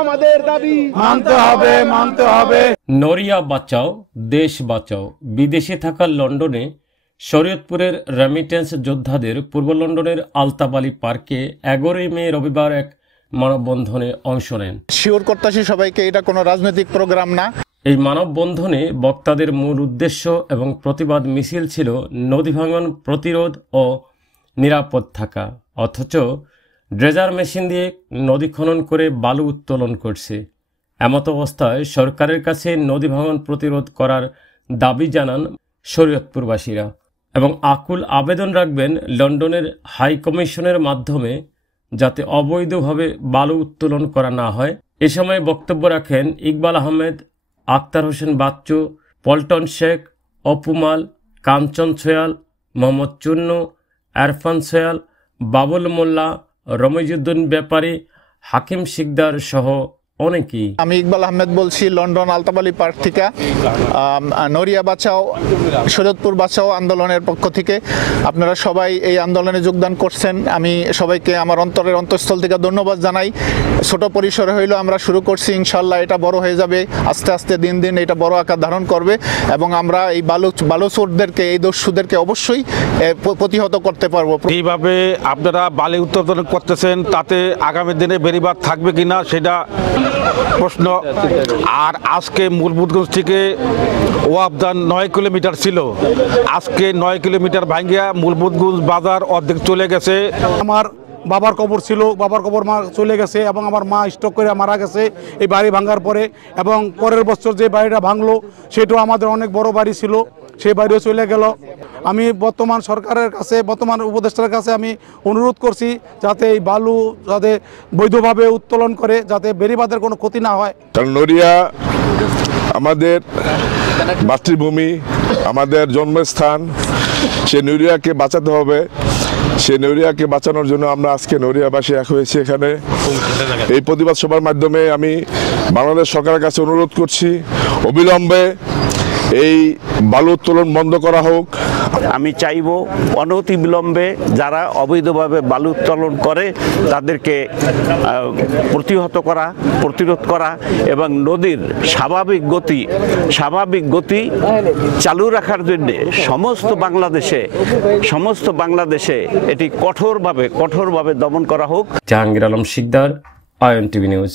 আমাদের দাবি মানতে হবে। নড়িয়া বাঁচাও দেশ বাঁচাও। বিদেশে থাকা লন্ডনে শরীয়তপুরের রেমিটেন্স যোদ্ধাদের পূর্ব লন্ডনের আলতাবালি পার্কে 11 মে রবিবার এক মানববন্ধনে অংশ নেন। শিওর করতেছি সবাইকে, এটা কোনো রাজনৈতিক প্রোগ্রাম না। এই মানববন্ধনে বক্তাদের মূল উদ্দেশ্য এবং প্রতিবাদ মিছিল ছিল নদী ভাঙন প্রতিরোধ ও নিরাপদ থাকা, অথচ ড্রেজার মেশিন দিয়ে নদী খনন করে বালু উত্তোলন করছে। এমত অবস্থায় সরকারের কাছে নদী ভাঙন প্রতিরোধ করার দাবি জানান শরীয়তপুরবাসীরা এবং আকুল আবেদন রাখবেন লন্ডনের হাই কমিশনের মাধ্যমে যাতে অবৈধভাবে বালু উত্তোলন করা না হয়। এ সময় বক্তব্য রাখেন ইকবাল আহমেদ, আক্তার হোসেন বাচ্চু, পল্টন শেখ, অপুমাল, কাঞ্চন ছয়াল, মোহাম্মদ চুন্নু, আরফান ছয়াল, বাবুল মোল্লা, রমিজউদ্দিন ব্যাপারী, হাকিম শিকদার সহ অনেকেই। আমি ইকবাল আহমেদ বলছি লন্ডন আলতাবালি পার্ক থেকে। নড়িয়া বাঁচাও শরীয়তপুর বাঁচাও আন্দোলনের পক্ষ থেকে আপনারা সবাই এই আন্দোলনে যোগদান করছেন। আমি সবাইকে আমার অন্তরের অন্তঃস্থল থেকে ধন্যবাদ জানাই। ছোট পরিসরে হইলেও আমরা শুরু করছি, ইনশাল্লাহ এটা বড় হয়ে যাবে, আস্তে আস্তে দিন দিন এটা বড় আকার ধারণ করবে এবং আমরা এই বালুচোরদেরকে, এই দস্যুদেরকে অবশ্যই প্রতিহত করতে পারবো। এইভাবে আপনারা বালি উত্তোলন করতেছেন, তাতে আগামী দিনে বেড়িবাঁধ থাকবে কিনা সেটা প্রশ্ন। আর আজকে মূলভূতগঞ্জ থেকে ওয়াবদান 9 কিলোমিটার ছিল, আজকে 9 কিলোমিটার ভাঙ্গিয়া মূলভূতগঞ্জ বাজার অর্ধেক চলে গেছে। আমার বাবার কবর ছিল, বাবার কবর মা চলে গেছে এবং আমার মা স্ট্রোক করে মারা গেছে এই বাড়ি ভাঙার পরে। এবং পরের বছর যে বাড়িটা ভাঙলো সেটাও আমাদের অনেক বড় বাড়ি ছিল, সেই বাড়িও চলে গেল। আমি বর্তমান সরকারের কাছে, বর্তমান উপদেষ্টার কাছে আমি অনুরোধ করছি যাতে এই বালু যাতে বৈধভাবে উত্তোলন করে, যাতে বেড়িবাঁধের কোনো ক্ষতি না হয়। কারণ নড়িয়া আমাদের মাতৃভূমি, আমাদের জন্মস্থান, সে নড়িয়াকে বাঁচাতে হবে। সে নড়িয়াকে বাঁচানোর জন্য আমরা আজকে নড়িয়াবাসী এক হয়েছি এখানে। এই প্রতিবাদ সভার মাধ্যমে আমি বাংলাদেশ সরকারের কাছে অনুরোধ করছি অবিলম্বে এই বালু উত্তোলন বন্ধ করা হোক। আমি চাইব অনতি বিলম্বে যারা অবৈধভাবে বালু উত্তোলন করে তাদেরকে প্রতিহত করা, প্রতিরোধ করা এবং নদীর স্বাভাবিক গতি চালু রাখার জন্য সমস্ত বাংলাদেশে এটি কঠোরভাবে দমন করা হোক। Jahangir Alam Sikdar, ION TV news.